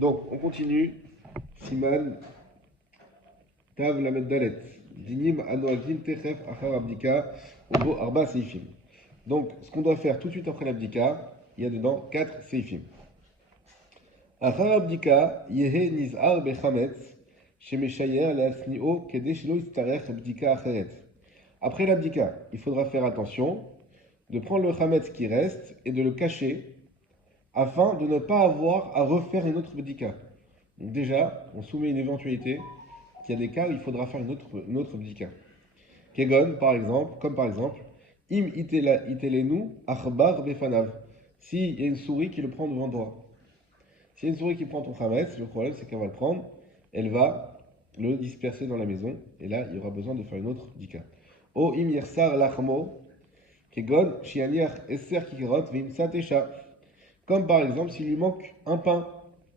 Donc, on continue. Siman, Tav Lamed Dalet. Dinim Anoagim Techef Achar Abdika. Obo Arba Seifim. Donc, ce qu'on doit faire tout de suite après l'abdika, il y a dedans 4 seifim. Achar Abdika, Yehe Nizar Bechametz, Shemeshayer Leasnio, Kedeshilo Istarech Abdika Acheret. Après l'abdika, il faudra faire attention de prendre le chametz qui reste et de le cacher afin de ne pas avoir à refaire une autre abdika. Donc déjà, on soumet une éventualité qu'il y a des cas où il faudra faire une autre abdika. Kegon, comme par exemple, Im itelenu achbar befanav. S'il y a une souris qui le prend devant toi. S'il y a une souris qui prend ton chametz, le problème c'est qu'elle va le prendre, elle va le disperser dans la maison, et là il y aura besoin de faire une autre abdika. O im yersar lachmo, kegon shianiach eser kikerot vimsa tesha. Comme par exemple s'il lui manque un pain,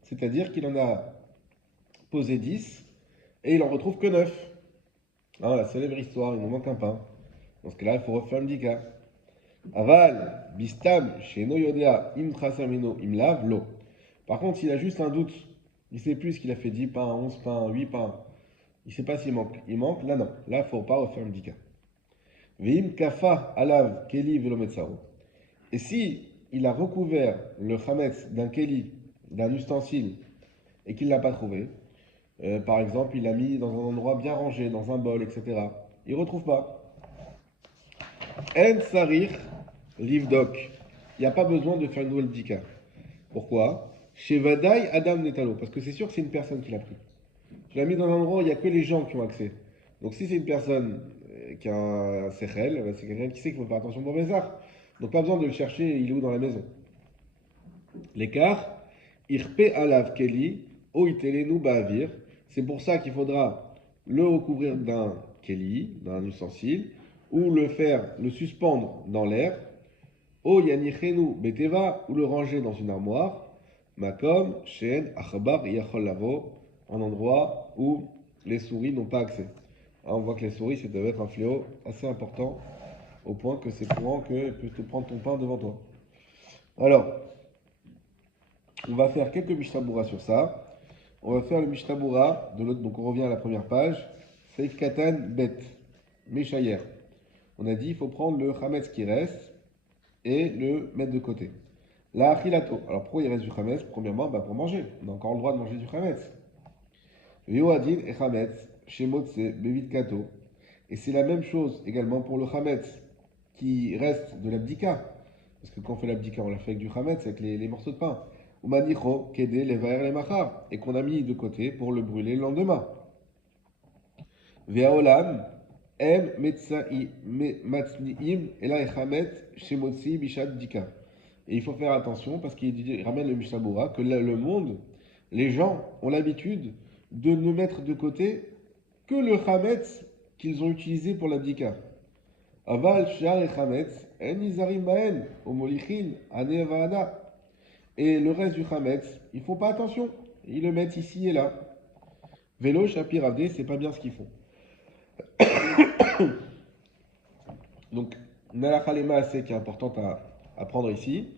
c'est-à-dire qu'il en a posé 10 et il en retrouve que 9. Ah, la célèbre histoire, il nous manque un pain. Dans ce cas-là, il faut refaire un dika. Aval, bistam, sheno yodea, im trasamino, im lav, lo. Par contre, s'il a juste un doute, il ne sait plus qu'il a fait 10 pains, 11 pains, 8 pains, il ne sait pas s'il manque. Il manque, là non. Là, il ne faut pas refaire un dika. Veim kafa alav keli velometsaro. Et si il a recouvert le chametz d'un keli, d'un ustensile, et qu'il ne l'a pas trouvé, par exemple, il l'a mis dans un endroit bien rangé, dans un bol, etc. Il ne retrouve pas. En sarir livdok. Il n'y a pas besoin de faire une nouvelle bdika. Pourquoi? Chez Vadaï Adam Netalo. Parce que c'est sûr que c'est une personne qui l'a pris. Tu l'as mis dans un endroit où il n'y a que les gens qui ont accès. Donc si c'est une personne qui a un sechel, c'est quelqu'un qui sait qu'il faut faire attention pour mes arts. Donc pas besoin de le chercher, il est où dans la maison. L'écart, irpe alav keli, o itelenu ba'avir. C'est pour ça qu'il faudra le recouvrir d'un keli, d'un ustensile, ou le suspendre dans l'air, o yanichenu beteva, ou le ranger dans une armoire, makom, shen, achabar, yachol lavo, un endroit où les souris n'ont pas accès. Alors, on voit que les souris, ça doit être un fléau assez important, au point que c'est courant qu'elles peuvent te prendre ton pain devant toi. Alors, on va faire quelques Mishtabura sur ça. On va faire le Mishtabura de l'autre, donc on revient à la première page. Seif Katan Bet, Meshayer. On a dit il faut prendre le Chametz qui reste et le mettre de côté. La Achilato. Alors pourquoi il reste du Chametz? Premièrement, pour manger. On a encore le droit de manger du Chametz. Yoadin et Chametz, Shemotse, Bevit Kato. Et c'est la même chose également pour le Chametz qui reste de l'abdika. Parce que quand on fait l'abdika, on l'a fait avec du Chametz, avec les morceaux de pain. Umanicho, Kede, les Vaer, les Machar. Et qu'on a mis de côté pour le brûler le lendemain. Veaolam, Em Matzniim, et là, Echamet, Shemotsi, Bishad, Dika. Et il faut faire attention parce qu'il ramène le Mishabura que le monde, les gens ont l'habitude de ne mettre de côté que le Chametz qu'ils ont utilisé pour l'abdika. Aval, Shar et Chametz, En Izarim Baen, Omolichin, Ane Vaana. Et le reste du Chametz, ils font pas attention. Ils le mettent ici et là. Vélo, Shapir, Avdé, c'est pas bien ce qu'ils font. Donc, Nalakha Lema, c'est qui est importante à prendre ici,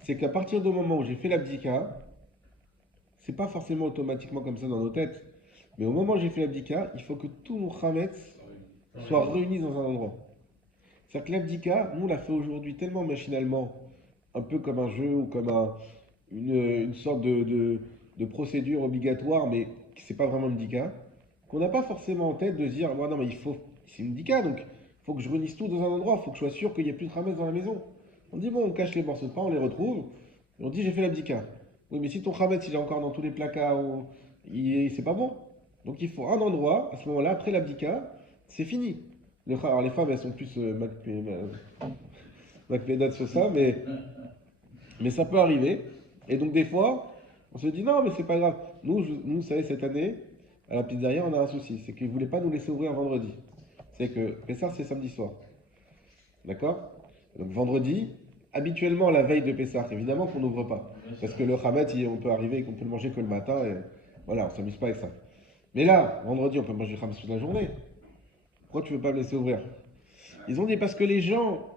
c'est qu'à partir du moment où j'ai fait l'abdika, c'est pas forcément automatiquement comme ça dans nos têtes, mais au moment où j'ai fait l'abdika, il faut que tout mon chametz soit réuni dans un endroit. C'est-à-dire que l'abdika, nous on l'a fait aujourd'hui tellement machinalement, un peu comme un jeu ou comme une sorte de procédure obligatoire, mais qui c'est pas vraiment une dika, qu'on n'a pas forcément en tête de se dire, oh, non mais c'est une dika, donc il faut que je réunisse tout dans un endroit, il faut que je sois sûr qu'il n'y ait plus de chametz dans la maison. On dit, bon, on cache les morceaux de pain, on les retrouve, et on dit, j'ai fait l'abdika. Oui, mais si ton chametz il est encore dans tous les placards, c'est pas bon. Donc il faut un endroit, à ce moment-là, après l'abdika, c'est fini. Alors les femmes, elles sont plus macpédates sur ça, mais ça peut arriver. Et donc des fois, on se dit, non, mais c'est pas grave. Nous, vous savez, cette année, à la pizzeria, on a un souci. C'est qu'ils ne voulaient pas nous laisser ouvrir vendredi. C'est que Pessah, c'est samedi soir. D'accord? Donc vendredi, habituellement, la veille de Pessah, évidemment qu'on n'ouvre pas. Parce que le Hamet, on peut arriver et qu'on peut le manger que le matin. Et voilà, on ne s'amuse pas avec ça. Mais là, vendredi, on peut manger le Hamet toute la journée. Pourquoi tu ne veux pas me laisser ouvrir? Ils ont dit parce que les gens,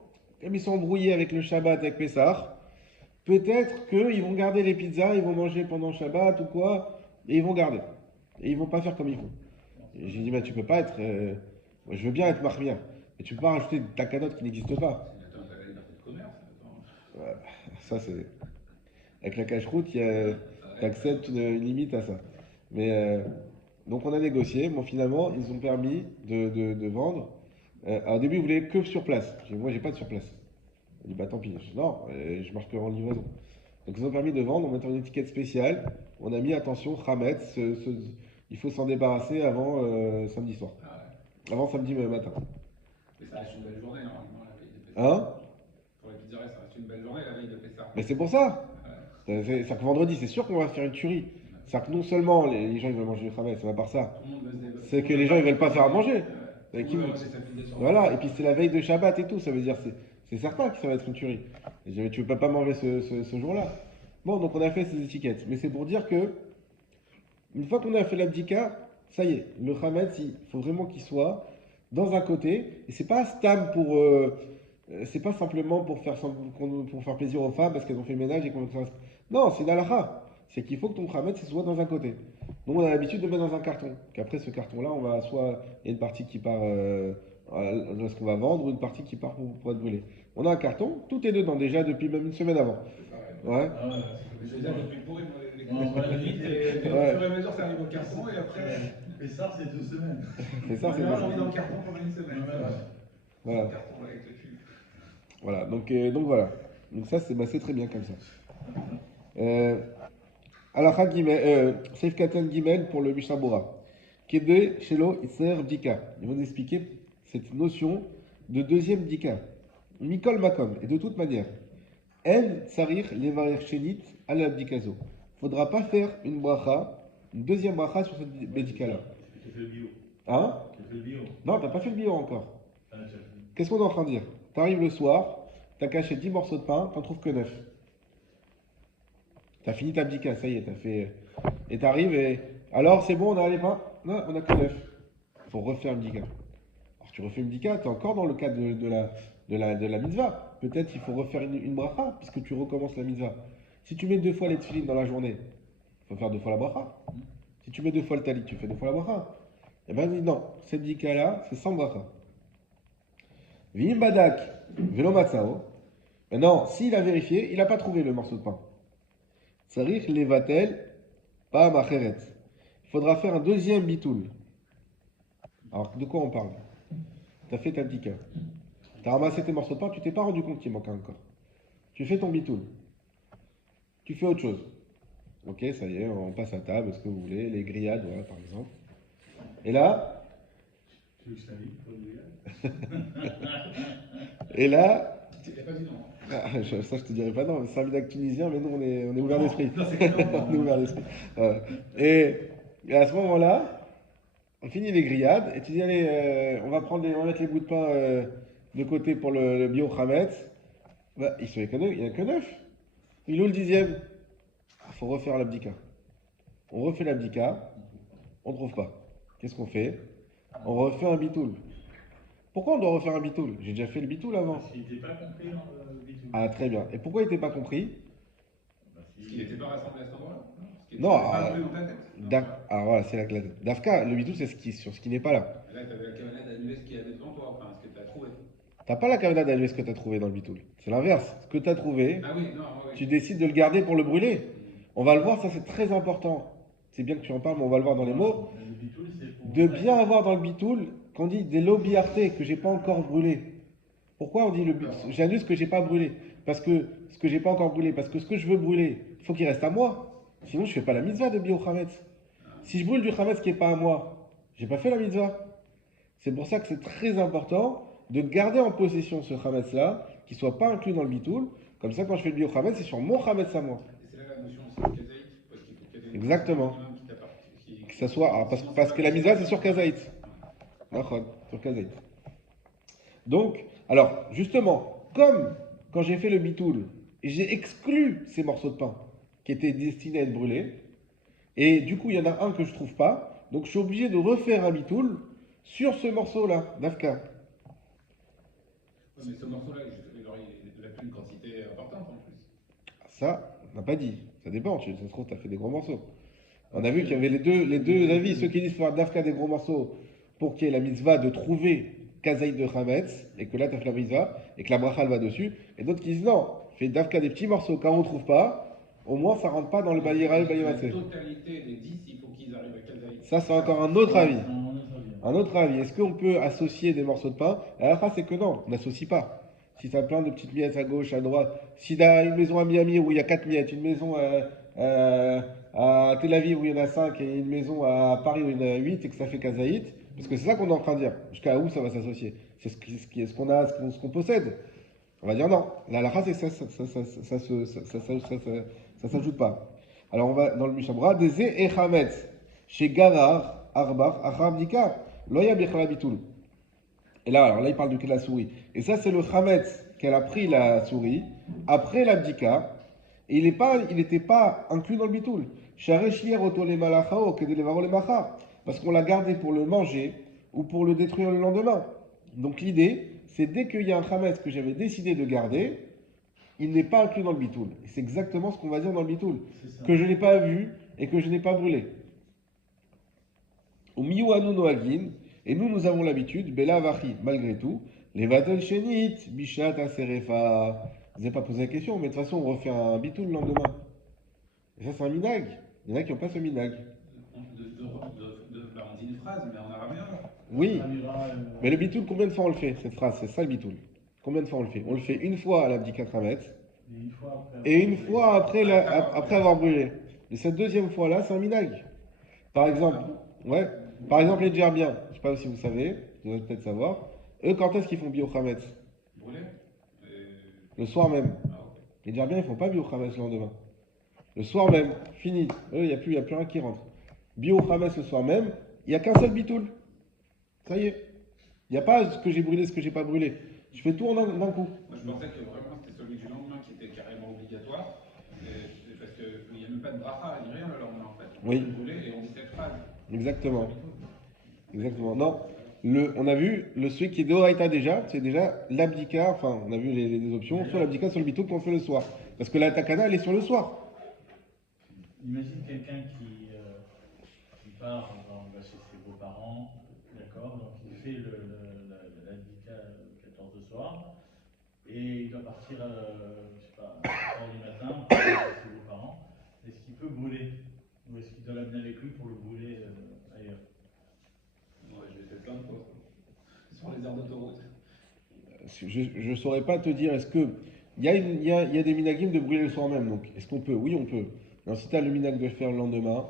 comme ils sont embrouillés avec le Shabbat, avec Pessah, peut-être qu'ils vont garder les pizzas, ils vont manger pendant Shabbat ou quoi, et ils vont garder. Et ils vont pas faire comme il faut. Et j'ai dit, mais tu peux pas être. Moi, je veux bien être marmien, mais tu peux pas rajouter ta canotte qui n'existe pas. Attends, t'as la liberté de commerce, attends. Ouais, ça, c'est. Avec la cache-route, Ouais. t'acceptes une limite à ça. Mais donc on a négocié. Moi finalement, ils ont permis de vendre. Alors, au début, ils voulaient que sur place. J'ai dit, moi, j'ai pas de sur place. Il dit, bah tant pis. Je dis, non, je marche que en livraison. Donc ils ont permis de vendre en mettant une étiquette spéciale. On a mis attention, Khamet, il faut s'en débarrasser avant samedi soir. Ah ouais. Avant samedi matin. Mais ça reste une belle journée, normalement, la veille de Pessah. Hein? Pour les pizzerias, ça reste une belle journée, la veille de Pessah. Mais c'est pour ça. Ouais. C'est-à-dire que vendredi, c'est sûr qu'on va faire une tuerie. C'est-à-dire que non seulement les gens ils veulent manger du Khamet, c'est pas par ça. Tout le monde veut se débattre. C'est que les gens ils veulent pas faire à manger. Tout le monde veut manger sa pizza sur Voilà, et puis c'est la veille de Shabbat et tout, ça veut dire c'est certain que ça va être une tuerie. Et je dis, mais tu peux pas manger ce jour-là. Bon, donc on a fait ces étiquettes. Mais c'est pour dire que, une fois qu'on a fait l'abdika, ça y est, le Hametz, il faut vraiment qu'il soit dans un côté. Et c'est pas stam pour. C'est pas simplement pour faire plaisir aux femmes parce qu'elles ont fait le ménage et qu'on. Non, c'est une halakha. C'est qu'il faut que ton Hametz il soit dans un côté. Donc on a l'habitude de le mettre dans un carton. Qu'après ce carton-là, on va soit. Il y a une partie qui part dans ce qu'on va vendre ou une partie qui part pour être brûlée. On a un carton, tout est dedans déjà depuis même une semaine avant. C'est pareil. Ouais. Ah ouais, Je veux dire, depuis le pourri, moi, les Non, courses, ouais. vite, et au Ouais. fur et à mesure, ça arrive au carton, et après. Et ça, c'est 2 semaines. C'est ça, c'est Maintenant, ça. j'en ai dans le carton pendant une semaine. Voilà. Le carton avec le cul. Voilà. Donc voilà. Donc ça, c'est très bien comme ça. Alakha Gimel, Seif Katan Gimel pour le Mishnah Bora. Kede Shelo Itzer Bdika. Ils vont nous expliquer cette notion de deuxième Bdika. Mikol Makom. Et de toute manière, En Tsarir Levarer Shenit al Abdikazo. Faudra pas faire une bracha, une deuxième bracha sur cette Bdika-là. Tu fais le bio. Hein? Tu fais le bio. Non, t'as pas fait le bio encore. Ah, tu as fait. Qu'est-ce qu'on est en train de dire? T'arrives le soir, t'as caché 10 morceaux de pain, t'en trouves que 9. T'as fini ta bdika, ça y est, t'as fait. Et t'arrives et. Alors, c'est bon, on a les pains? Non, on a que 9. Faut refaire une bdika. Alors, tu refais une bdika, t'es encore dans le cadre de la mitzvah. Peut-être il faut refaire une bracha, puisque tu recommences la mitzvah. Si tu mets 2 fois les tefilines dans la journée, il faut faire 2 fois la bracha. Si tu mets 2 fois le talit, tu fais 2 fois la bracha. Et ben, dis non, cette bdika-là, c'est sans bracha. Vim badak, velo matzao. Maintenant, s'il a vérifié, il n'a pas trouvé le morceau de pain. Tsarich levatel, pas macheret. Il faudra faire un deuxième bitoul. Alors, de quoi on parle? Tu as fait ta bdika. Tu as ramassé tes morceaux de pain, tu t'es pas rendu compte qu'il manquait encore. Tu fais ton bitoul. Tu fais autre chose. Ok, ça y est, on passe à table, ce que vous voulez, les grillades, voilà, par exemple. Et là, Tu veux que je t'invite pour le grillade? et là, C'était pas du non. ça je te dirais pas non, c'est un village tunisien, mais nous on est ouvert d'esprit. Non, c'est clair. On est ouvert d'esprit. Et à ce moment-là, on finit les grillades et tu dis allez, on va mettre les bouts de pain de côté pour le bio Hametz. Bah, il n'y en a que 9. Il est où le 10e? Il faut refaire l'abdika. On refait l'abdika, on ne trouve pas. Qu'est-ce qu'on fait? On refait un bitoul. Pourquoi on doit refaire un bitoul? J'ai déjà fait le bitoul avant. Parce qu'il n'était pas compris dans le bitou. Ah très bien. Et pourquoi il n'était pas compris? Parce Parce qu'il n'était pas rassemblé à cet endroit-là. Parce qu'il Non, était pas inclus dans ta tête. Alors voilà, c'est la Dafka, le bitoul c'est sur ce qui n'est pas là. Là, tu avais la caméra d'annuler ce qu'il y avait devant toi, enfin, ce que tu as trouvé. T'as pas la kavana d'annuler ce que tu as trouvé dans le bitoul. C'est l'inverse. Ce que tu as trouvé, Ah oui, non, oui. tu décides de le garder pour le brûler. On va le voir, ça c'est très important. C'est bien que tu en parles, mais on va le voir dans les mots. Le bitou, c'est pour. De bien avoir dans le bitoul, qu'on dit des lobiartés que j'ai pas encore brûlé. Pourquoi on dit j'annule ce que j'ai pas brûlé? Parce que ce que j'ai pas encore brûlé, parce que ce que je veux brûler, il faut qu'il reste à moi. Sinon je fais pas la mitzvah de bio Hametz. Si je brûle du Hametz qui est pas à moi, j'ai pas fait la mitzvah. C'est pour ça que c'est très important de garder en possession ce Hametz là, qui soit pas inclus dans le bitoul. Comme ça, quand je fais le bio Hametz, c'est sur mon Hametz à moi. Et c'est là la notion aussi de kazaït, parce qu'il faut qu'il y ait des Exactement. minimum qui t'appartiennent. Que ça soit, alors, parce que la mitzvah c'est sur Kazaït. Sur Kazaït. Donc, alors, justement, comme quand j'ai fait le bitoul, j'ai exclu ces morceaux de pain qui étaient destinés à être brûlés, et du coup, il y en a un que je trouve pas, donc je suis obligé de refaire un bitoul sur ce morceau-là, d'Afka. Ouais, mais ce morceau-là, il n'a plus une quantité importante en plus. Ça, on n'a pas dit. Ça dépend, ça se trouve, tu as fait des gros morceaux. On a vu qu'il y avait les deux avis, ceux qui disent faire d'Afka des gros morceaux pour qu'il y ait la mitzvah de trouver Kazaït de Chametz, et que là tu as fait la mitzvah, et que la bracha elle va dessus, et d'autres qui disent non, fais d'Afka des petits morceaux, quand on ne trouve pas, au moins ça rentre pas dans le Bayera et le La Bayematsé. totalité des 10, il faut qu'ils arrivent à Kazaï. Ça, c'est encore un autre avis. C'est un autre avis. Un autre avis, est-ce qu'on peut associer des morceaux de pain? La halakha, c'est que non, on n'associe pas. Si tu as plein de petites miettes à gauche, à droite, si tu as une maison à Miami où il y a 4 miettes, une maison à Tel Aviv où il y en a 5 et une maison à Paris où il y en a 8 et que ça fait Kazaït, parce que c'est ça qu'on est en train de dire. Jusqu'à où ça va s'associer? C'est ce qu'on a, ce qu'on possède. On va dire non. La halakha, c'est que ça s'ajoute pas. Alors on va dans le Mishabra, des et Chametz, chez Gavar, Arbar, Achar Dika, Loya Bichla Bitul. Et là, alors là, il parle de la souris. Et ça, c'est le Chametz qu'elle a pris la souris après l'abdika. Et il n'était pas inclus dans le bitoul. Parce qu'on l'a gardé pour le manger ou pour le détruire le lendemain. Donc l'idée, c'est dès qu'il y a un Chametz que j'avais décidé de garder, il n'est pas inclus dans le bitoul. Et c'est exactement ce qu'on va dire dans le bitoul. Que je n'ai pas vu et que je n'ai pas brûlé. Au Miouanou Noagin, et nous avons l'habitude, Bela Vachi, malgré tout, les Vatel Shenit, Bishat Aserefa. Vous n'avez pas posé la question, mais de toute façon, on refait un bitou le lendemain. Et ça, c'est un minag. Il y en a qui n'ont pas ce minag. On dit une phrase, mais en arabe. Oui, Amira, mais le bitoul, combien de fois on le fait, cette phrase? C'est ça le bitoul. Combien de fois on le fait? On le fait une fois à l'abdi 4 mètres, et une fois après. et une fois après avoir brûlé. Et cette deuxième fois-là, c'est un minag. Par exemple, ouais, par exemple, les Djerbiens, je ne sais pas si vous savez, vous devez peut-être savoir, eux, quand est-ce qu'ils font biochametz? Brûlé. Le soir même. Ah, ok. Les Djerbiens, ils font pas biochametz le lendemain. Le soir même, fini. Eux, il n'y a plus rien qui rentre. Biochametz le soir même, il n'y a qu'un seul bitoul. Ça y est. Il n'y a pas ce que j'ai brûlé, ce que j'ai pas brûlé. Je fais tout en d'un coup. Moi, je pensais que vraiment c'était celui du lendemain qui était carrément obligatoire. Parce qu'il n'y a même pas de bracha, ni rien le lendemain en fait. Oui. On brûlait et on dit cette phrase. Exactement. Exactement. Non. On a vu, celui qui est d'Oraïta déjà, c'est déjà l'abdika, enfin, on a vu les options, soit l'abdika, soit le bitoul qu'on fait le soir. Parce que la takana, elle est sur le soir. Imagine quelqu'un qui part va chez ses beaux-parents, d'accord, donc il fait l'abdika le 14 de soir, et il doit partir, je sais pas, à 4h du matin pour aller chez ses beaux-parents. Est-ce qu'il peut brûler? Ou est-ce qu'il doit l'amener avec lui pour le brûler ailleurs? Ouais, je l'ai fait plein de fois. Sur les aires d'autoroute. Je ne saurais pas te dire, est-ce que. Il y a des minagim de brûler le soir même, donc est-ce qu'on peut? Oui, on peut. Mais si tu as le minag de le faire le lendemain,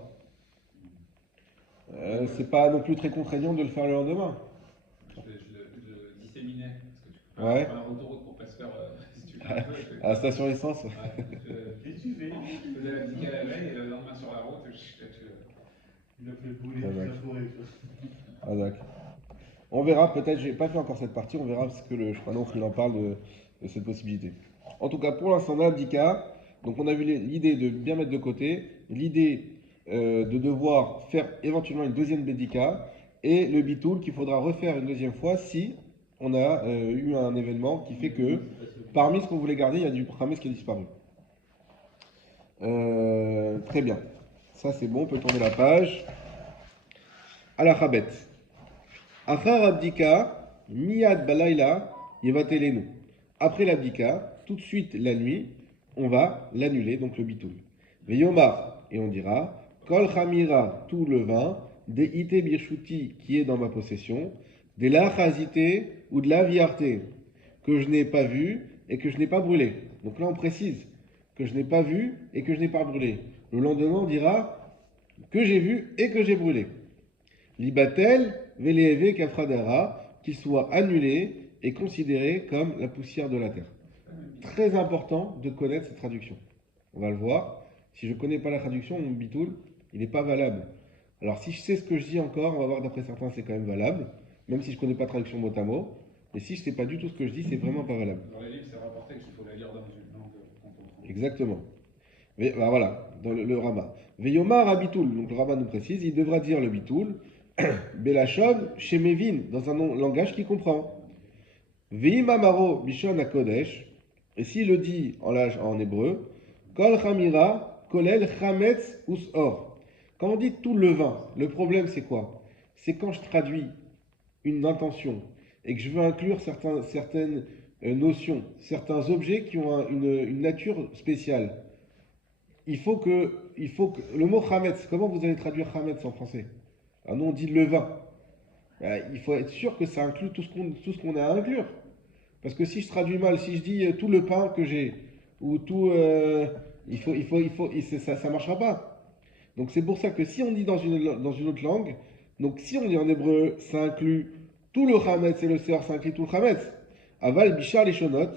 c'est pas non plus très contraignant de le faire le lendemain. Je le disséminais. Parce que tu peux Ouais. pas faire l'autoroute pour pas se faire. Si tu veux. À la station essence. Qu'est-ce que tu fais? Je faisais la petite à la veille et le lendemain sur la route, Il a fait brûler Ah, toute la d'accord. forêt. Ah, d'accord. On verra, peut-être, j'ai pas fait encore cette partie, on verra ce que le Shulchan il en parle de cette possibilité. En tout cas, pour l'instant, on a l'abdika. Donc, on a vu l'idée de bien mettre de côté, l'idée de devoir faire éventuellement une deuxième bédika, et le bitoul qu'il faudra refaire une deuxième fois si on a eu un événement qui fait que parmi ce qu'on voulait garder, il y a du Khametz qui a disparu. Très bien. Ça, c'est bon, on peut tourner la page. À la Chabet. Achar abdika, miyad balayla, yevatelenu. Après l'abdika, tout de suite la nuit, on va l'annuler, donc le bitoul. Veyomar, et on dira, kol chamira, tout le vin, de ite birshuti, qui est dans ma possession, de la chazite ou de la viarte, que je n'ai pas vu et que je n'ai pas brûlé. Donc là, on précise que je n'ai pas vu et que je n'ai pas brûlé. Le lendemain, on dira que j'ai vu et que j'ai brûlé. Libatel, Veleve, Kafradera, qu'il soit annulé et considéré comme la poussière de la terre. Très important de connaître cette traduction. On va le voir. Si je ne connais pas la traduction, mon bitoul, il n'est pas valable. Alors si je sais ce que je dis encore, on va voir d'après certains c'est quand même valable, même si je ne connais pas la traduction mot à mot. Mais si je ne sais pas du tout ce que je dis, c'est vraiment pas valable. Dans les livres, c'est rapporté qu'il faut la lire dans une langue qu'on comprend. Exactement. Mais, bah voilà, dans le Rama. Veyomar abitoul, donc le Rama nous précise, il devra dire le bitoul, Belachon, chez Mevin, dans un langage qu'il comprend. Veimamaro, Bishon à Kodesh, et s'il le dit en hébreu, Kol Chamira, Kolel Chametz Usor. Quand on dit tout levain, le problème c'est quoi? C'est quand je traduis une intention et que je veux inclure certaines notions, certains objets qui ont une nature spéciale. Le mot Chametz, comment vous allez traduire Chametz en français? Ah non, on dit levain. Il faut être sûr que ça inclut tout ce qu'on a à inclure. Parce que si je traduis mal, si je dis tout le pain que j'ai, ou tout, ça marchera pas. Donc c'est pour ça que si on dit dans une autre langue, donc si on dit en hébreu, ça inclut tout le chametz et le seor, ça inclut tout le chametz. Aval bishar les shonot.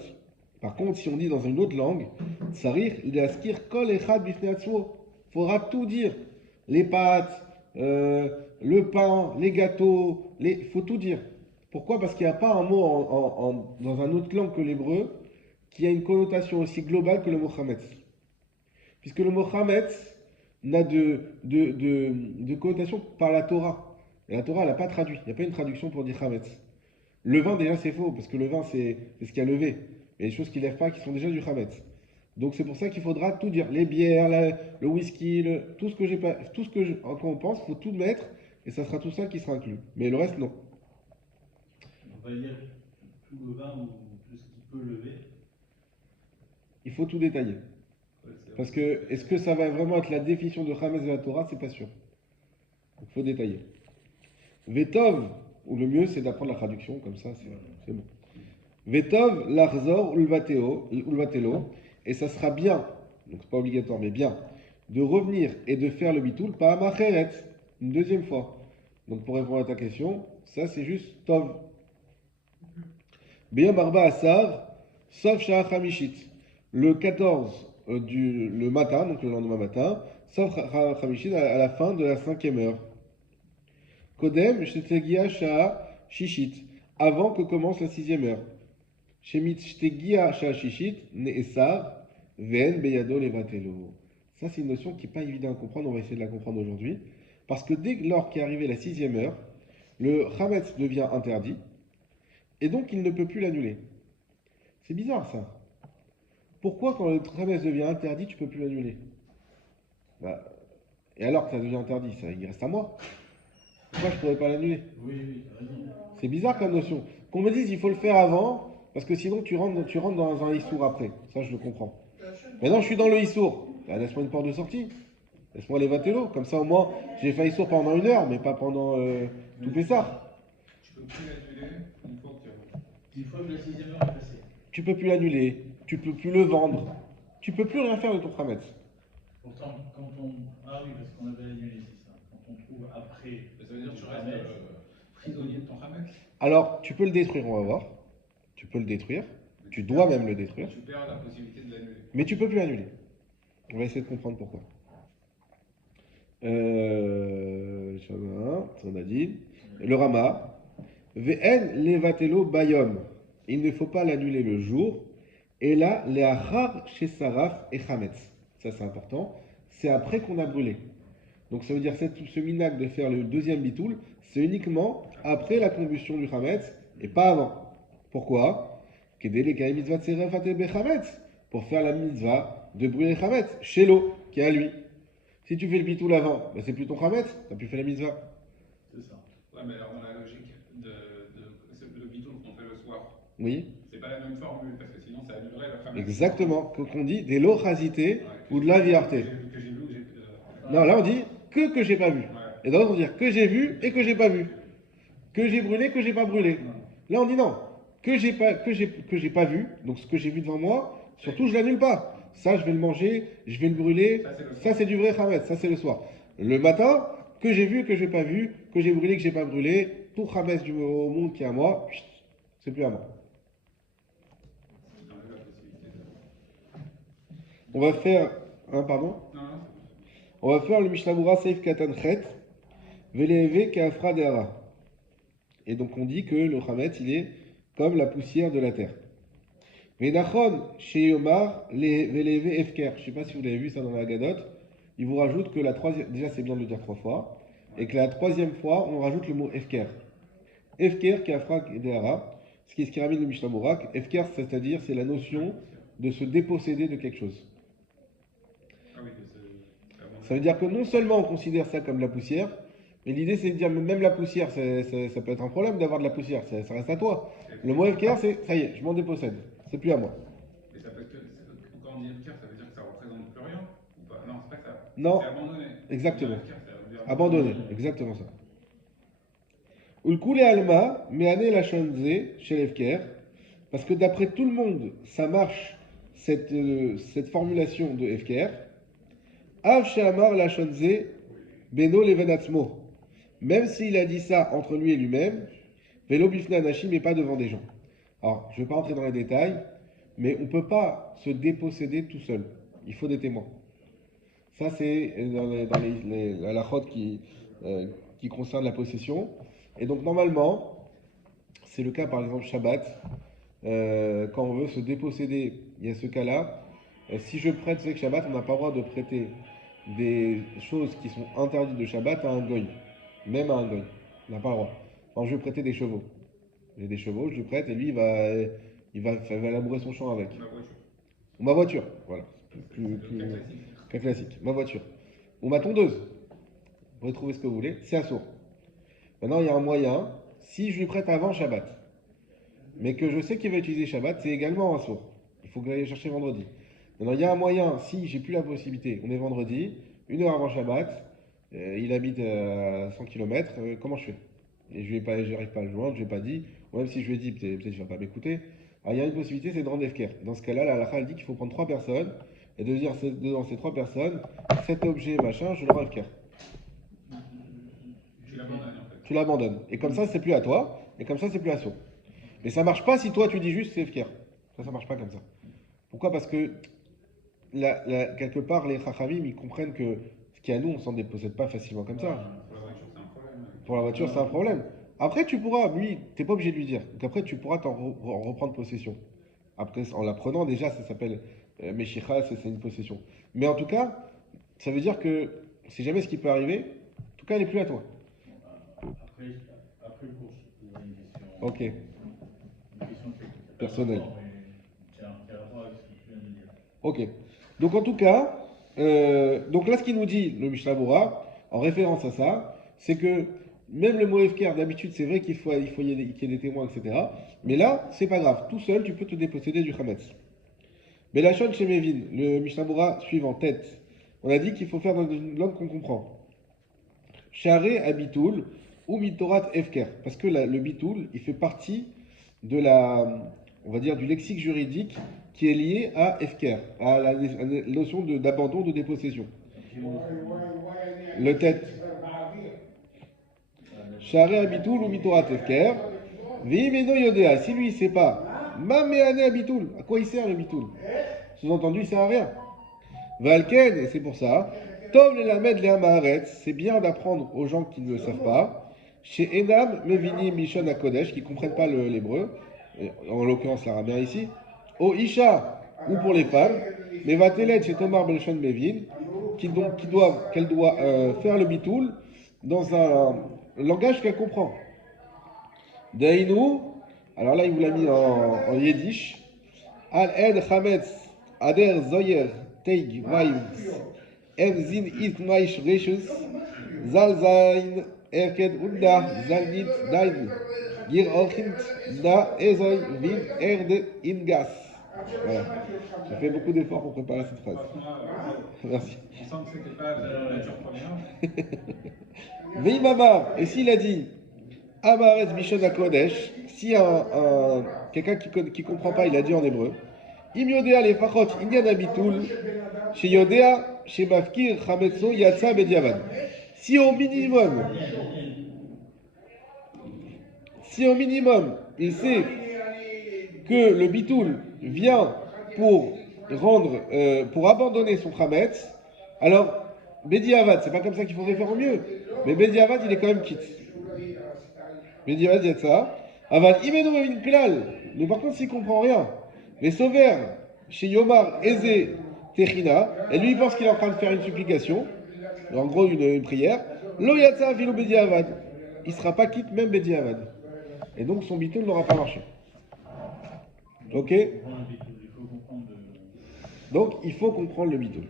Par contre, si on dit dans une autre langue, tsarir il askir kol echad bifnei atzmo. Faudra tout dire. Les pâtes, le pain, les gâteaux, faut tout dire. Pourquoi? Parce qu'il n'y a pas un mot dans une autre langue que l'hébreu qui a une connotation aussi globale que le mot chametz. Puisque le mot chametz n'a de connotation par la Torah. Et la Torah, elle n'a pas traduit. Il n'y a pas une traduction pour dire chametz. Le vin, déjà, c'est faux, parce que le vin, c'est ce qui a levé. Et les choses qui ne lèvent pas, qui sont déjà du chametz. Donc c'est pour ça qu'il faudra tout dire. Les bières, le whisky, tout ce que j'ai pas, tout ce que en quoi on pense, il faut tout mettre, et ça sera tout ça qui sera inclus. Mais le reste, non. On va dire tout le vin ou tout ce qui peut lever. Il faut tout détailler. Parce que, est-ce que ça va vraiment être la définition de Chametz de la Torah? C'est pas sûr. Donc il faut détailler. Vetov, ou le mieux c'est d'apprendre la traduction, comme ça c'est bon. Vetov, l'Arzor, Ulvatelo, et ça sera bien, donc c'est pas obligatoire, mais bien, de revenir et de faire le bitoul, pas Macheret, une deuxième fois. Donc pour répondre à ta question, ça c'est juste Tov. Beyom Arba Asar, sauf Shah Hamishit. Le 14 le matin, donc le lendemain matin, sauf Hamishit à la fin de la 5e heure. Kodem, Shtegia Shah Shishit, avant que commence la 6e heure. Shemit Shtegia Shah Shishit, Ne'esar, Ven Beyado Levatelo. Ça, c'est une notion qui n'est pas évidente à comprendre, on va essayer de la comprendre aujourd'hui. Parce que dès lors qu'est arrivée la 6e heure, le Chametz devient interdit, et donc il ne peut plus l'annuler. C'est bizarre ça. Pourquoi quand le Chametz devient interdit, tu ne peux plus l'annuler? Et alors que ça devient interdit, il reste à moi. Pourquoi je ne pourrais pas l'annuler? Oui, raison. C'est bizarre comme notion. Qu'on me dise il faut le faire avant, parce que sinon tu rentres dans un issour après. Ça, je le comprends. Maintenant, je suis dans le issour. Laisse-moi une porte de sortie. Laisse-moi les vatello. Comme ça, au moins, j'ai fait issour pendant 1 heure, mais pas pendant tout Pessah. Tu peux plus l'annuler une fois que tu as. Une fois que la 6e heure est passée. Tu peux plus l'annuler. Tu peux plus le vendre. Tu peux plus rien faire de ton Chametz. Pourtant, quand on. Ah oui, parce qu'on avait annulé, c'est ça. Quand on trouve après. Ça veut dire que tu restes prisonnier de ton Chametz. Alors, tu peux le détruire, on va voir. Tu peux le détruire. Tu dois même le détruire. Tu perds la possibilité de l'annuler. Mais tu peux plus l'annuler. On va essayer de comprendre pourquoi. On a dit. Le Rama. Ve'en levatelo bayom. Il ne faut pas l'annuler le jour. Et là, les achar chez Saraf et Chametz. Ça, c'est important. C'est après qu'on a brûlé. Donc, ça veut dire ce minag de faire le deuxième bitoul, c'est uniquement après la combustion du Chametz et pas avant. Pourquoi? Pour faire la mitzvah de brûler le Chametz chez l'eau, qui est à lui. Si tu fais le bitoul avant, ben c'est plus ton Chametz, tu n'as plus fait la mitzvah. C'est ça. Ouais, mais alors dans la logique c'est le bitoul qu'on fait le soir, Oui, c'est pas la même formule, parce que sinon ça annulerait le Chametz. exactement. Qu'on dit des lochazité ou de la viarté. Que j'ai vu, Non, là on dit que j'ai pas vu. Ouais. Et dans l'autre on dit que j'ai vu et que j'ai pas vu. Que j'ai brûlé, que j'ai pas brûlé. Là on dit non. Que j'ai pas vu, donc ce que j'ai vu devant moi, surtout je l'annule pas. Ça je vais le manger, je vais le brûler. Ça c'est du vrai Chametz, ça c'est le soir. Le matin, que j'ai vu, que j'ai pas vu, que j'ai brûlé, que j'ai pas brûlé, tout Chametz au monde qui est à moi, c'est plus à moi. On va faire pardon. Non, On va faire le Mishnah Seif Katan Chet, Veleve Kafra Deara. Et donc on dit que le Chametz il est comme la poussière de la terre. Mais Nachon, chez Yomar, Veleve Efker. Je ne sais pas si vous l'avez vu ça dans la Haggadot. Il vous rajoute que la troisième, déjà c'est bien de le dire 3 fois, et que la troisième fois on rajoute le mot Efker. Efker Kafra Deara, ce qui ramène le Mishnah Morak. Efker, c'est-à-dire c'est la notion de se déposséder de quelque chose. Ça veut dire que non seulement on considère ça comme de la poussière, mais l'idée c'est de dire même la poussière, ça peut être un problème d'avoir de la poussière, ça reste à toi. Le mot FKR, c'est ça y est, je m'en dépossède, c'est plus à moi. Et ça peut être quand on dit FKR, ça veut dire que ça représente plus rien ou pas? Non, c'est pas ça. Non, C'est abandonné. exactement. FKR, ça veut dire Abandonné, exactement ça. Ulkule Alma, Meane la Shonze, chez l'FKR, parce que d'après tout le monde, ça marche cette formulation de FKR. Av Sheamar la Shonze, Beno Levenatzmo. Même s'il a dit ça entre lui et lui-même, Velo Bifna Nashi, mais pas devant des gens. Alors, je ne vais pas rentrer dans les détails, mais on ne peut pas se déposséder tout seul. Il faut des témoins. Ça, c'est dans les halachot qui concerne la possession. Et donc, normalement, c'est le cas, par exemple, Shabbat. Quand on veut se déposséder, il y a ce cas-là. Si je prête, c'est que Shabbat, on n'a pas le droit de prêter des choses qui sont interdites de Shabbat à un goy. Même à un goy. On n'a pas le droit. Quand je vais prêter des chevaux. J'ai des chevaux, je lui prête et lui, il va labourer son champ avec. ma voiture. Ou ma voiture, voilà. Classique. Cas classique. Ma voiture. Ou ma tondeuse. Vous pouvez trouver ce que vous voulez. C'est assourd. Maintenant, il y a un moyen. Si je lui prête avant Shabbat, mais que je sais qu'il va utiliser Shabbat, c'est également assourd. Il faut que j'aille chercher vendredi. Maintenant, il y a un moyen. Si j'ai plus la possibilité, on est vendredi, 1 heure avant Shabbat, il habite à 100 km, comment je fais? Et je n'arrive pas à le joindre, je ne lui ai pas dit, ou même si je lui ai dit, peut-être qu'il ne va pas m'écouter. Alors, il y a une possibilité, c'est de rendre FKR. Dans ce cas-là, la halakha, elle dit qu'il faut prendre 3 personnes, et de dire devant ces 3 personnes, cet objet, machin, je le rends FKR. Tu l'abandonnes en fait. Tu l'abandonnes. Et comme ça, c'est plus à toi, et comme ça, c'est plus à soi. Mais ça marche pas si toi, tu dis juste c'est FKR. Ça marche pas comme ça. Pourquoi? Parce que, quelque part, les chachamim, ils comprennent que ce qui est à nous, on s'en dépossède pas facilement comme ça. Pour la voiture, c'est un problème. Pour la voiture, c'est un problème. Après, tu pourras, lui, t'es pas obligé de lui dire. Donc après, tu pourras en reprendre possession. Après, en la prenant, déjà, ça s'appelle Meshicha, c'est une possession. Mais en tout cas, ça veut dire que c'est jamais ce qui peut arriver. En tout cas, elle n'est plus à toi. Après le cours, je vous poserai une question. Ok, Une question qui est personnelle. mais qui a rapport avec ce que tu viens de dire. Ok. Donc en tout cas, donc là, ce qu'il nous dit, le Mishnah Bora, en référence à ça, c'est que même le mot FKR, d'habitude, c'est vrai qu'il faut qu'il y ait des témoins, etc. Mais là, c'est pas grave. Tout seul, tu peux te déposséder du Hametz. Belachon chez Mevin, le Mishnah Bora suivant en tête. On a dit qu'il faut faire dans une langue qu'on comprend. Charé Abitoul ou Mitorat FKR. Parce que le Bitoul, il fait partie de on va dire, du lexique juridique qui est lié à FKR, à la notion d'abandon, de dépossession. Le tête. Charé Abitoul ou Mitorat FKR. Vimeno Yodea. Si lui, il ne sait pas, Maméane Abitoul. À quoi il sert le Bitoul? Sous-entendu, il ne sert à rien. Valken, et c'est pour ça, Tov le Lamed le Hamaharetz, c'est bien d'apprendre aux gens qui ne le savent pas. Chez Enam, Mevini, Mishon à Kodesh, qui ne comprennent pas l'hébreu, en l'occurrence l'araméen ici, au Isha, ou pour les femmes, mais Vatelet chez Tomar Belshon Mevin, qu'elle doit faire le bitoul dans un langage qu'elle comprend. Deinu, alors là il vous l'a mis en yiddish, Al Ed Chametz, Ader Zoyer, Teig, Vaims, Evzin It Maish Reshus, Zalzain, Erked Unda, Zalnit, Dain, Gir Ochint, Da, Ezoy, Vin, Erde, Ingas. Voilà. J'ai fait beaucoup d'efforts pour préparer cette phrase. Merci. On sent que c'était pas la nature première. Veimamar, et s'il a dit Amaretz Bishon Kodesh, si quelqu'un qui comprend pas, il a dit en hébreu, Im Yodea le Fachot, Inyan Abitul, chez Yodea, chez Mafkir, Chametso, Yatsa, Bediavan. Si au minimum, il sait que le bitoul vient pour pour abandonner son chametz, alors Bediavad, c'est pas comme ça qu'il faudrait faire au mieux, mais Bediavad il est quand même quitte. Bediavad il y a ça. Aval Imeno Mevin Klal, mais par contre s'il comprend rien, mais Sauver chez Yomar Eze Techina, et lui il pense qu'il est en train de faire une supplication, en gros une prière. Lo Yatsa Vilo Bediavad, il sera pas quitte même Bediavad. Et donc son bitoul n'aura pas marché. Ok? Donc il faut comprendre le bitoul.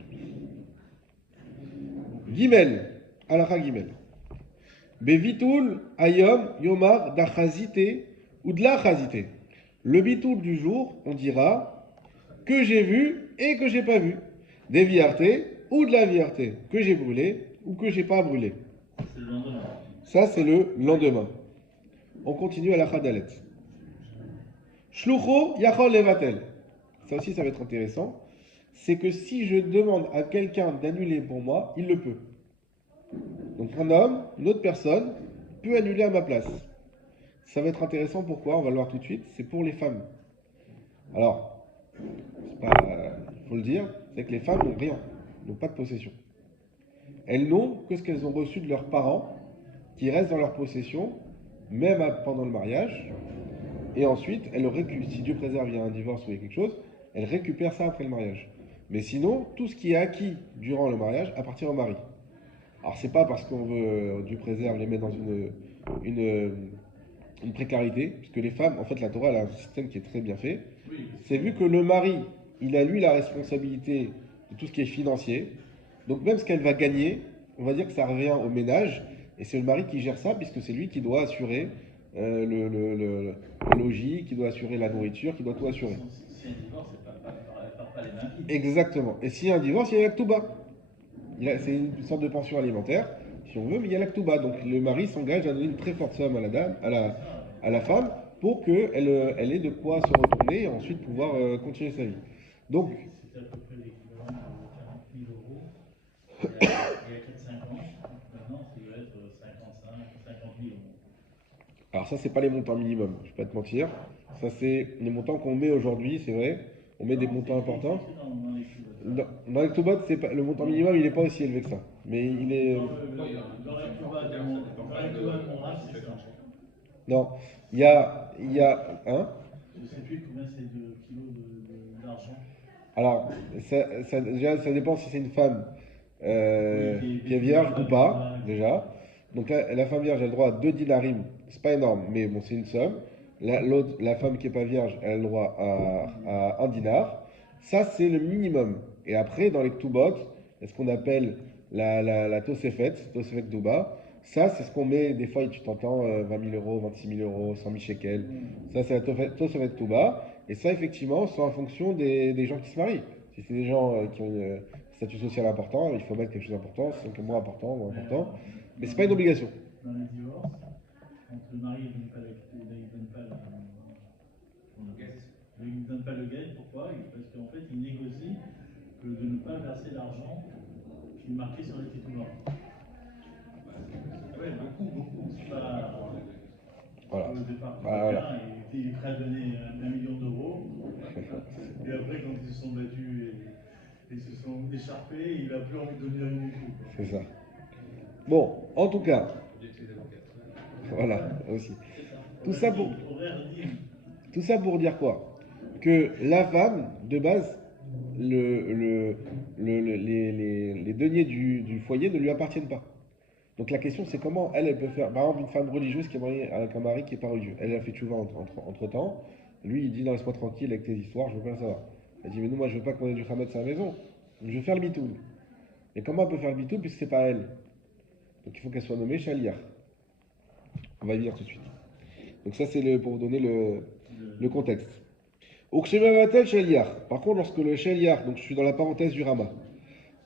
Gimel, Alakha Gimel. Bevitul ayom yomar d'achazite ou de l'achazite. Le bitul du jour, on dira que j'ai vu et que j'ai pas vu. Des viartés ou de la viarté, que j'ai brûlé ou que j'ai pas brûlé. C'est le lendemain. Ça, c'est le lendemain. On continue à la Khadalet. Shlucho yachol levatel. Ça aussi, ça va être intéressant. C'est que si je demande à quelqu'un d'annuler pour moi, il le peut. Donc un homme, une autre personne, peut annuler à ma place. Ça va être intéressant, pourquoi? On va le voir tout de suite. C'est pour les femmes. Alors, il faut le dire, c'est que les femmes n'ont rien, n'ont pas de possession. Elles n'ont que ce qu'elles ont reçu de leurs parents, qui reste dans leur possession, même pendant le mariage. Et ensuite, elles récupèrent, si Dieu préserve, il y a un divorce ou il y a quelque chose, elles récupèrent ça après le mariage. Mais sinon, tout ce qui est acquis durant le mariage appartient au mari. Alors, c'est pas parce qu'on veut, Dieu préserve, les mettre dans une précarité, puisque les femmes, en fait, la Torah, elle a un système qui est très bien fait. C'est vu que le mari, il a lui la responsabilité de tout ce qui est financier. Donc, même ce qu'elle va gagner, on va dire que ça revient au ménage, et c'est le mari qui gère ça, puisque c'est lui qui doit assurer le logis, qui doit assurer la nourriture, qui doit tout assurer. Si un divorce, elle part pas les mains vides. Exactement. Et s'il y a un divorce, il y a l'aktuba. C'est une sorte de pension alimentaire, si on veut, mais il y a l'aktuba. Donc le mari s'engage à donner une très forte somme à la dame, à la femme, pour qu'elle ait de quoi se retourner et ensuite pouvoir continuer sa vie. Donc, C'était à peu près l'équivalent de 40 000 euros il y a 4-5 ans. Maintenant, ça doit être 50 000 euros. alors ça, c'est pas les montants minimums, je vais pas te mentir. Ça, c'est les montants qu'on met aujourd'hui, c'est vrai. On met des montants importants. Dans les Toubot, le montant minimum, il n'est pas aussi élevé que ça. Mais il est. Dans les Touba de mon âge, c'est ça. Non, il y a hein? Je ne sais plus combien c'est de kilos d'argent. Alors, déjà, ça dépend si c'est une femme qui est vierge ou pas, déjà. Donc la femme vierge a le droit à 2 dinarim. C'est pas énorme, mais bon, c'est une somme. La femme qui n'est pas vierge, elle a le droit à 1 dinar. Ça, c'est le minimum. Et après, dans les Ktubot, c'est ce qu'on appelle la Tosefet Douba. Ça, c'est ce qu'on met, des fois, tu t'entends, 20 000 euros, 26 000 euros, 100 000 shekels. Ça, c'est la Tosefet Douba. Et ça, effectivement, c'est en fonction des gens qui se marient. Si c'est des gens qui ont un statut social important, il faut mettre quelque chose d'important. Si c'est moins important, moins important. Mais c'est pas une obligation. Dans les divorces, quand le mari ne donne pas il donne pas le gain, pourquoi? Parce qu'en fait, il négocie que de ne pas verser l'argent qui est marqué sur le titulaire. Oui, beaucoup. C'est pas. Voilà. Au départ, Voilà. il est prêt à donner 1 million d'euros. Et après, quand ils se sont battus et se sont écharpés, il n'a plus envie de donner rien du tout. C'est ça. Bon, en tout cas. Voilà, aussi. Tout ça pour dire quoi? Que la femme, de base, les deniers du foyer ne lui appartiennent pas. Donc la question, c'est comment elle peut faire. Par exemple, une femme religieuse qui est mariée avec un mari qui n'est pas religieux. Elle a fait tchouva entre temps. Lui, il dit non, laisse-moi tranquille avec tes histoires, je veux pas le savoir. Elle dit mais non, moi je veux pas qu'on ait du khamet à la maison. Je veux faire le bitoul. Et comment elle peut faire le bitoul puisque c'est pas elle? Donc il faut qu'elle soit nommée Shaliach. On va y venir tout de suite. Donc ça, c'est pour vous donner le contexte. Ukshemavatel Shaliach. Par contre, lorsque le Shaliach, donc je suis dans la parenthèse du Rama,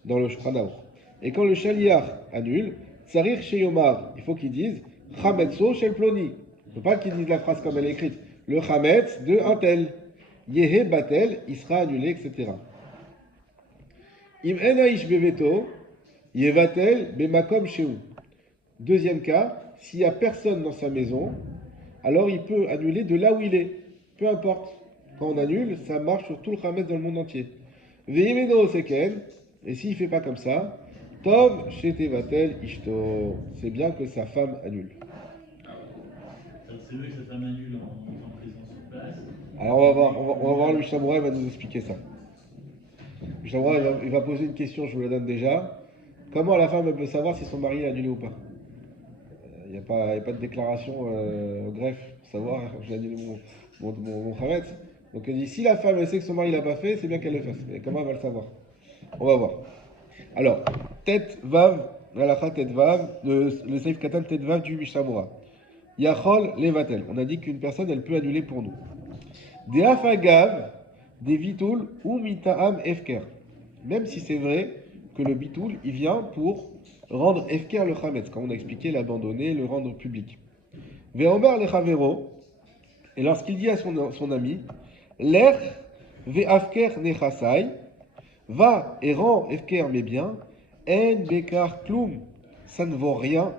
dans le Shpranaur, et quand le Shaliach annule, Tsarir Sheyomar, il faut qu'il dise Chametzo Shel Ploni. Il ne faut pas qu'il dise la phrase comme elle est écrite. Le Chametz de un tel. Yehe Batel, il sera annulé, etc. Im Enaish Beveto, Yevatel Bemakom Sheu. Deuxième cas, s'il n'y a personne dans sa maison, alors il peut annuler de là où il est. Peu importe. Quand on annule, ça marche sur tout le Khametz dans le monde entier. Veimeno Seken, et s'il ne fait pas comme ça, Tov Shetevatel Ishto. C'est bien que sa femme annule. C'est vrai que sa femme annule en présence sur place. Alors on va voir le Mishnah, il va nous expliquer ça. Le Mishnah, il va poser une question, je vous la donne déjà. Comment la femme peut savoir si son mari est annulé ou pas? Il n'y a pas de déclaration au greffe pour savoir j'ai annulé mon Khametz. Donc elle dit si la femme elle sait que son mari l'a pas fait, c'est bien qu'elle le fasse. Mais comment elle va le savoir? On va voir. Alors, tête, vav, l'alakha tetvav, le seif katan tetvav du Mishnah. Yachol levatel. On a dit qu'une personne, elle peut annuler pour nous. Des afagav, des vitoul ou mita'am efker. Même si c'est vrai que le bitoul, il vient pour rendre efker le chametz, comme on a expliqué, l'abandonner, le rendre public. Ve'omer le chavero, et lorsqu'il dit à son ami, l'ech ve'afker nechasai, va et rend efker mes biens, en bekar klum, ça ne vaut rien,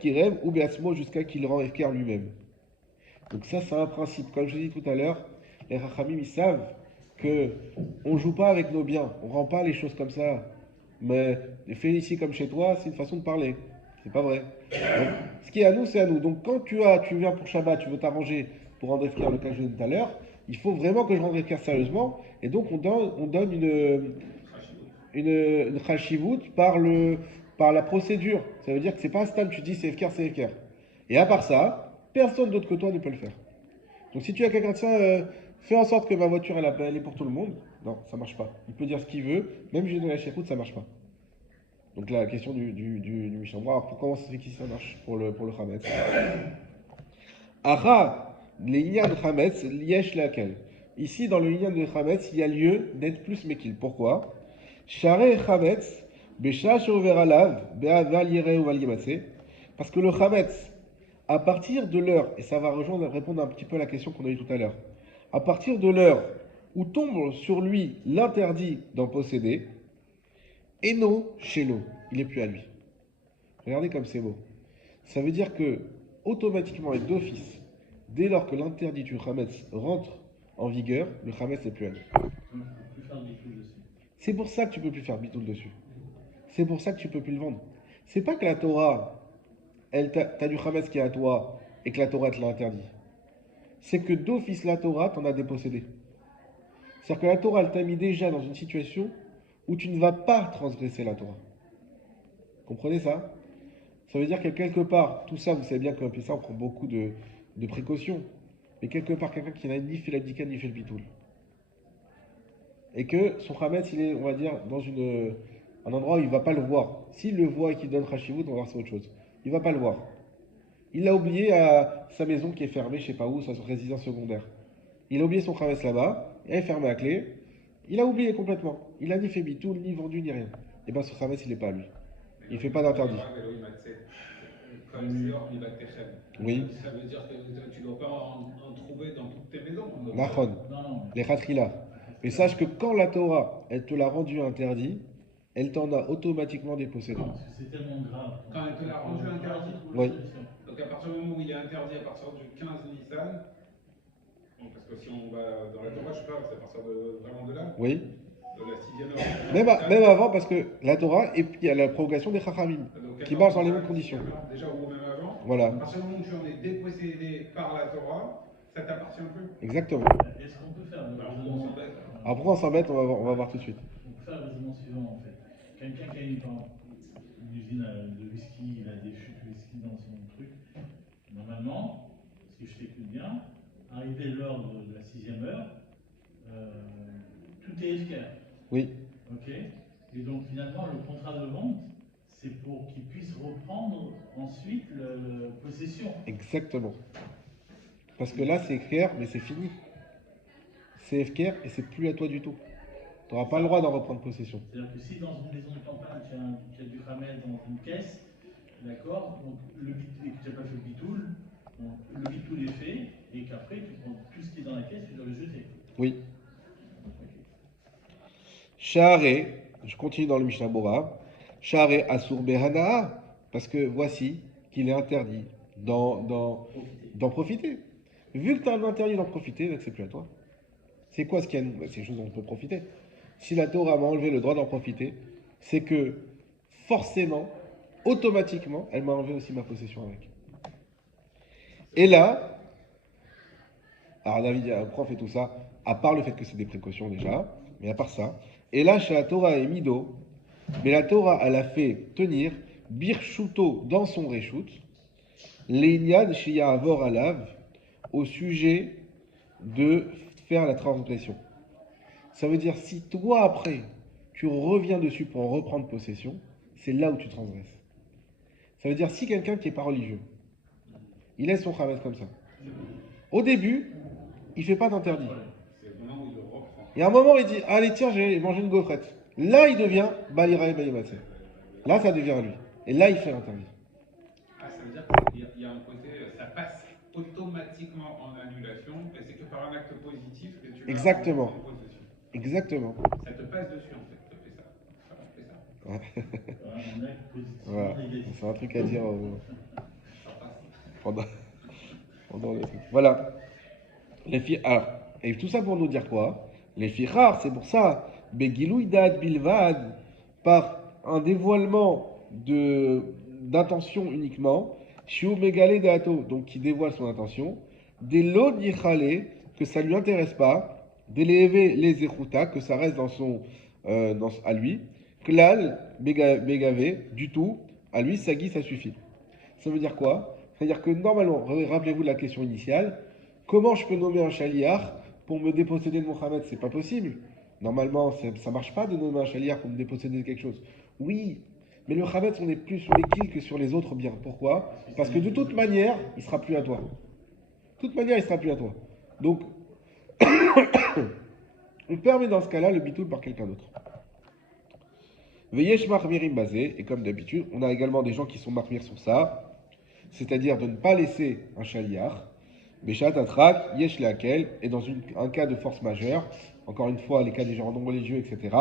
Kirem ou Beatzmo jusqu'à qu'il rend efker lui-même. Donc ça, c'est un principe. Comme je l'ai dit tout à l'heure, les Rachamim, ils savent que on joue pas avec nos biens, on rend pas les choses comme ça. Mais fais ici comme chez toi, c'est une façon de parler. C'est pas vrai. Donc, ce qui est à nous, c'est à nous. Donc quand tu viens pour Shabbat, tu veux t'arranger pour rendre efker le cas que je donne tout à l'heure, il faut vraiment que je rende efker sérieusement. Et donc on donne une chashivut par la procédure. Ça veut dire que c'est pas un stade, tu dis c'est efker, c'est efker. Et à part ça, personne d'autre que toi ne peut le faire. Donc si tu as quelqu'un de ça, fais en sorte que ma voiture elle est pour tout le monde. Non, ça marche pas. Il peut dire ce qu'il veut, même si j'ai donné la chèque, ça marche pas. Donc la question du Mishnah. Alors comment ça se fait qu'ici ça marche pour le Hametz? Aha, les Inyan de Hametz, yesh laquelle. Ici, dans le Inyan de Hametz, il y a lieu d'être plus mekil. Pourquoi? Share Hametz, Beshash overalav, Be'aval yere ou al. Parce que le Hametz, à partir de l'heure, et ça va répondre un petit peu à la question qu'on a eue tout à l'heure, à partir de l'heure où tombe sur lui l'interdit d'en posséder, Eno Shelo, il n'est plus à lui. Regardez comme c'est beau. Ça veut dire que, automatiquement et d'office, dès lors que l'interdit du Hametz rentre en vigueur, le Hametz n'est plus à lui. Donc, je peux plus faire du tout dessus. C'est pour ça que tu peux plus faire bitoul dessus. C'est pour ça que tu peux plus le vendre. C'est pas que la Torah, t'as du Hametz qui est à toi et que la Torah te l'a interdit. C'est que d'office la Torah t'en a dépossédé. C'est-à-dire que la Torah, elle t'a mis déjà dans une situation où tu ne vas pas transgresser la Torah. Comprenez ça? Ça veut dire que quelque part, tout ça, vous savez bien qu'un ça, on prend beaucoup de précautions. Mais quelque part, quelqu'un qui n'a ni fait l'abdika ni fait le bitoul. Et que son Hametz, il est, on va dire, dans un endroit où il ne va pas le voir. S'il le voit et qu'il donne Rachivut, on va voir c'est autre chose. Il ne va pas le voir. Il l'a oublié à sa maison qui est fermée, je ne sais pas où, sa résidence secondaire. Il a oublié son Hametz là-bas, elle est fermée à clé. Il a oublié complètement. Il n'a ni fait bitoul, ni vendu, ni rien. Et bien, ce Hametz, il n'est pas à lui. Il ne fait pas d'interdit. Oui. Ça veut dire que tu ne dois pas en trouver dans toutes tes maisons. Nachon. Les khatrila. Mais sache que quand la Torah, elle te l'a rendu interdit, elle t'en a automatiquement dépossédé. Non, parce que c'est tellement grave. Quand elle te l'a rendu interdit. Oui. Donc à partir du moment où il est interdit, à partir du 15 Nissan, bon, parce que si on va dans la Torah, je sais pas, c'est à partir vraiment de là. Oui. De la 6e heure. Même avant, parce que la Torah, et puis il y a la prolongation des Chachamim, qui marche dans les mêmes conditions. Déjà, ou même avant. Voilà. À partir du moment où tu en es dépossédé par la Torah, ça t'appartient plus. Exactement. Est-ce qu'on peut faire le Alors, raisonnement on s'embête. Après, on s'embête, on va voir tout de suite. On peut faire le raisonnement suivant en fait. Quelqu'un qui a une usine de whisky, il a des chutes de whisky dans son truc. Normalement, si je t'écoute bien, arrivé l'heure de la 6e heure, tout est efficace. Oui. Ok. Et donc finalement, le contrat de vente, c'est pour qu'il puisse reprendre ensuite la possession. Exactement. Parce que là, c'est efker, mais c'est fini. C'est efker et c'est plus à toi du tout. Tu n'auras pas le droit d'en reprendre possession. C'est-à-dire que si dans une maison de campagne, tu as du Hametz dans une caisse, d'accord, donc et que tu n'as pas fait le bitoul, donc le bitoul est fait, et qu'après tu prends tout ce qui est dans la caisse, tu dois le jeter. Oui. Sha'are, je continue dans le Mishnah Bora. Sha'are asur behana, parce que voici qu'il est interdit d'en profiter. Vu que tu as un interdit d'en profiter, c'est plus à toi. C'est quoi ce qu'il y a? C'est des choses dont on peut profiter. Si la Torah m'a enlevé le droit d'en profiter, c'est que forcément, automatiquement, elle m'a enlevé aussi ma possession avec. Et là, alors David a un prof et tout ça, à part le fait que c'est des précautions déjà, mais à part ça, et là, chez la Torah est mido, mais la Torah, elle a fait tenir Birshuto dans son reshoot, l'Eignad Shia Avor Alav, au sujet de faire la transgression. Ça veut dire, si toi après, tu reviens dessus pour en reprendre possession, c'est là où tu transgresses. Ça veut dire, si quelqu'un qui n'est pas religieux, il laisse son chametz comme ça, au début, il ne fait pas d'interdit. C'est le moment où il le reprend. Et à un moment, il dit, allez, tiens, j'ai mangé une gaufrette. Là, il devient Baliraï Baïmatsé. Là, ça devient à lui. Et là, il fait l'interdit. Ah, ça veut dire qu'il y a un côté, ça passe automatiquement en annulation, et c'est que par un acte positif que tu l'as Exactement. en possession. Exactement. Ça te passe dessus en fait, ça fait ça. Ça fait ça. Ouais. Un acte positivement Voilà. négatif. C'est un truc à dire Ça passe. pendant le truc. Voilà. Les filles. Alors, et tout ça pour nous dire quoi? Les filles rares, c'est pour ça. Begilouidad bilvad, par un dévoilement d'intention uniquement. Shiu megale dato, donc qui dévoile son intention. Des lot yichale, que ça lui intéresse pas. D'élever les echuta, que ça reste à lui. Klal, begave, du tout. À lui, sagui, ça suffit. Ça veut dire quoi? C'est-à-dire que normalement, rappelez-vous de la question initiale, comment je peux nommer un chaliar pour me déposséder de Mohamed? C'est pas possible. Normalement, ça marche pas de nommer un chaliar pour me déposséder de quelque chose. Oui, mais le Khamet, on est plus sur les kills que sur les autres biens. Pourquoi? Parce que de toute manière, il sera plus à toi. De toute manière, il sera plus à toi. Donc, on permet dans ce cas-là le bitoul par quelqu'un d'autre. Veyesh marmirim basé, et comme d'habitude, on a également des gens qui sont marmir sur ça, c'est-à-dire de ne pas laisser un chaliar. Beshat atrak, yesh laquelle, et dans un cas de force majeure, encore une fois, les cas des gens non religieux, etc.,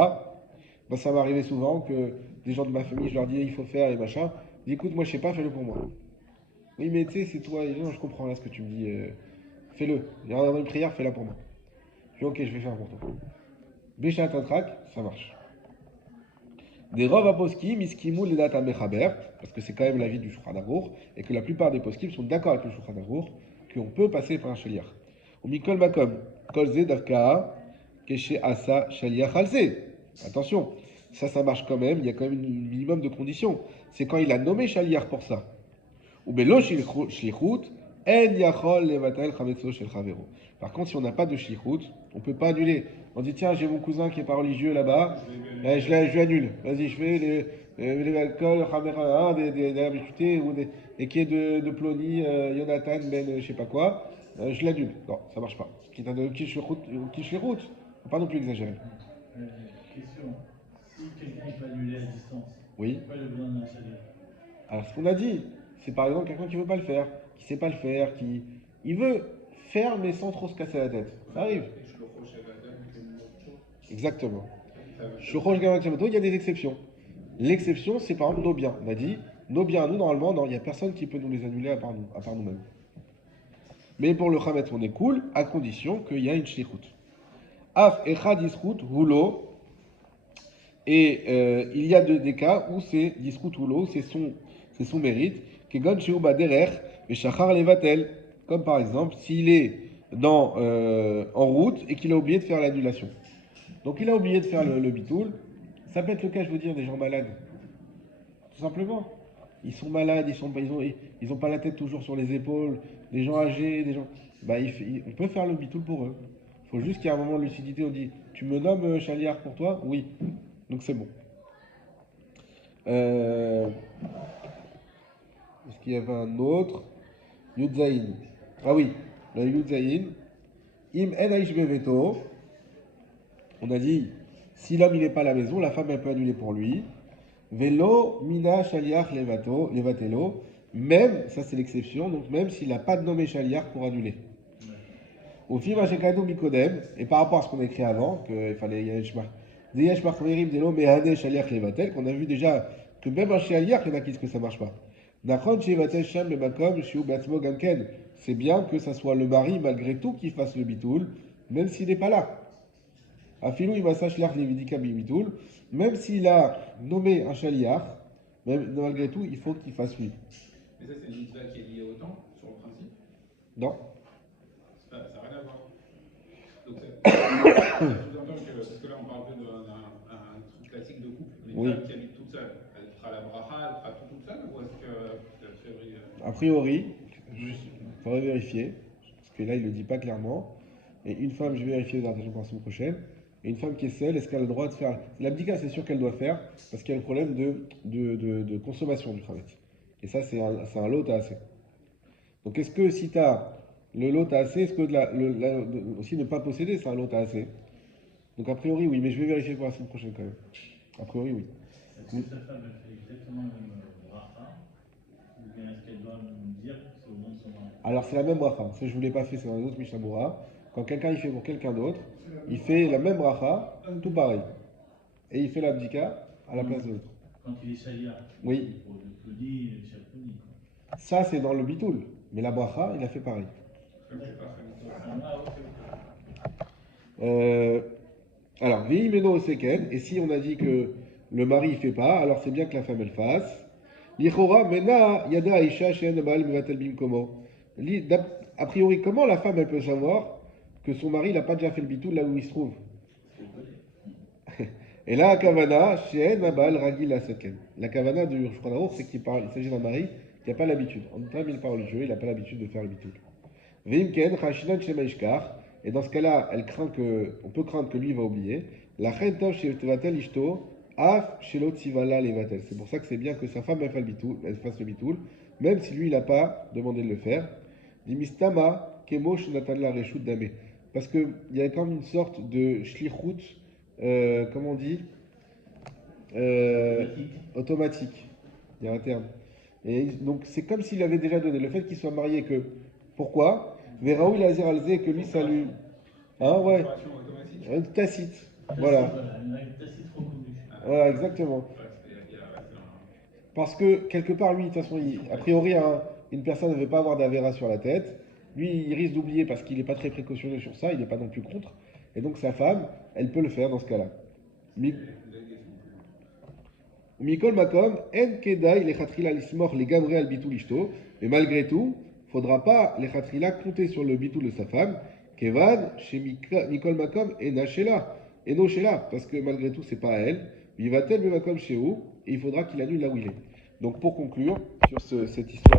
ben, ça m'est arrivé souvent que des gens de ma famille, je leur dis il faut faire et machin, ils disent écoute, moi je sais pas, fais-le pour moi. Oui, mais tu sais, c'est toi, non, je comprends là ce que tu me dis, fais-le. Il y a une prière, fais-la pour moi. Je dis ok, je vais faire pour toi. Beshat atrak, ça marche. Des Rov Aposkim, Iskimou, les dates à Mechaber, parce que c'est quand même l'avis du Shulchan Aruch, et que la plupart des poskim sont d'accord avec le Shulchan Aruch, qu'on peut passer par un shaliach. Ou Mikol Makom, Kolze Davka, Keshe Asa Shaliach Halze. Attention, ça marche quand même, il y a quand même un minimum de conditions. C'est quand il a nommé shaliach pour ça. Ou Belo Shlichut, En Yachol Levatel Chametzo Shel Chavero. Par contre, si on n'a pas de shlichut, on ne peut pas annuler. On dit tiens, j'ai mon cousin qui n'est pas religieux là-bas, je lui annule. Vas-y, je fais les alcools, des habitués ou des quais de Plony, Jonathan, Ben, je sais pas quoi, je l'annule. Non, ça marche pas. Quitte à qui je les route, faut pas non plus exagérer. Question. Si quelqu'un peut annuler à distance, Oui. pourquoi il a besoin d'un chalier? Alors, ce qu'on a dit, c'est par exemple quelqu'un qui veut pas le faire, qui sait pas le faire, il veut faire mais sans trop se casser la tête. Ça arrive. Exactement. Il y a des exceptions. L'exception, c'est par exemple nos biens. On a dit, nos biens à nous, normalement, non, il n'y a personne qui peut nous les annuler à part nous-mêmes. Mais pour le Khamet, on est cool, à condition qu'il y a une shlichut. Af echad yisrut hulo. Et il y a des cas où c'est yisrut hulo, c'est son mérite. Kegon sheu baderer, veshachar levatel. Comme par exemple, s'il est en route et qu'il a oublié de faire l'annulation. Donc il a oublié de faire le bitoul. Ça peut être le cas, je veux dire, des gens malades. Tout simplement. Ils sont malades, ils ont pas la tête toujours sur les épaules. Des gens âgés, des gens. Bah, on peut faire le bitoul pour eux. Il faut juste qu'il y ait un moment de lucidité. On dit tu me nommes chaliar pour toi? Oui. Donc c'est bon. Est-ce qu'il y avait un autre? Yudzaïn. Ah oui, le Yudzaïn. Im en aish beveto. On a dit, si l'homme il n'est pas à la maison, la femme elle peut annuler pour lui. Velo mina shaliach levatelo. Même, ça c'est l'exception, donc même s'il n'a pas de nommé shaliach pour annuler. Au film Hashekado Mikodem, et par rapport à ce qu'on a écrit avant, qu'il fallait Yesh Machmerim Delo Mehane Shaliach Levatel, qu'on a vu déjà que même un shaliach, il y en a qui disent que ça marche pas. Nachon Shevatel Shem Bemakom Shiu Batzmo Gamken. C'est bien que ça soit le mari malgré tout qui fasse le bitoul, même s'il n'est pas là. Afilou il va s'achlach levidika bimitoul, même s'il a nommé un shaliach, même malgré tout, il faut qu'il fasse lui. Mais ça, c'est une mitzvah qui est liée au temps, sur le principe? Non. Ça n'a rien à voir. Donc, ça sous-entend que, parce que là, on parle d'un truc classique de couple. Une Oui. femme qui habite toute seule, elle fera la bracha, elle fera tout toute seule, ou est-ce que A priori, il faudrait vérifier, parce que là, il ne le dit pas clairement. Et une femme, je vais vérifier dans la semaine prochaine. et une femme qui est seule, est-ce qu'elle a le droit de faire... L'abdika, c'est sûr qu'elle doit faire, parce qu'il y a le problème de consommation du Khametz. Et ça, c'est un lot à assez. Donc est-ce que si tu as le lot à assez, est-ce que aussi ne pas posséder, c'est un lot à assez? Donc a priori, oui, mais je vais vérifier pour la semaine prochaine quand même. A priori, oui. Est-ce que sa femme elle fait exactement le même bracha? Ou bien est-ce qu'elle doit me dire que c'est au nom de son mari? Alors c'est la même bracha. Ça, je ne vous l'ai pas fait, c'est dans un autre Mishnah Berurah. Quand quelqu'un il fait pour quelqu'un d'autre, il fait la même bracha, tout pareil. Et il fait l'abdika à la place de l'autre. Quand il est shalia, Oui. pour le Plodi et le Chaponi. Ça, c'est dans le bitoul. Mais la bracha, il a fait pareil. Ah, ok, ok. Alors, Veimeno Seken, et si on a dit que le mari ne fait pas, alors c'est bien que la femme elle fasse. Lichora mena yada aisha shen baal mevatel bimkomo. A priori, comment la femme elle peut savoir que son mari n'a pas déjà fait le bitoul là où il se trouve? Et là, kavana shen baal ragil la seken. La kavana du Shulchan Aruch, c'est qu'il s'agit d'un mari qui n'a pas l'habitude. En termes il parle religieux, il n'a pas l'habitude de faire le bitoul. Veimken chashinan shema ishkar. Et dans ce cas-là, on peut craindre que lui va oublier. La chenta chez Tevatel Ishto, af shelo tzivala levatel. C'est pour ça que c'est bien que sa femme elle fasse le bitoul, même si lui il n'a pas demandé de le faire. Dimistama kemo shenatan la reshut dame. Parce qu'il y a comme une sorte de shlichut, comment on dit, automatique. Il y a un terme. Et donc c'est comme s'il avait déjà donné. Le fait qu'il soit marié que. Pourquoi? Véraou il a zéralzé que lui ça lui. Hein, ouais. Une tacite. Voilà. Une règle tacite reconnue. Voilà, exactement. Parce que quelque part, lui, de toute façon, a priori, une personne ne veut pas avoir d'avéra sur la tête. Lui, il risque d'oublier parce qu'il n'est pas très précautionneux sur ça, il n'est pas non plus contre. Et donc sa femme, elle peut le faire dans ce cas-là. Mikol Makom, En Kedai, les Khatrila Lismor, les Gamre al Bitul Ishto. Mais malgré tout, il ne faudra pas les Khatrila compter sur le Bitul de sa femme. Kevan, chez Mikol Makom, et Nachela. Et Nochela, parce que malgré tout, c'est pas à elle. Il va tel Makom chez où, et il faudra qu'il annule là où il est. Donc pour conclure sur cette histoire.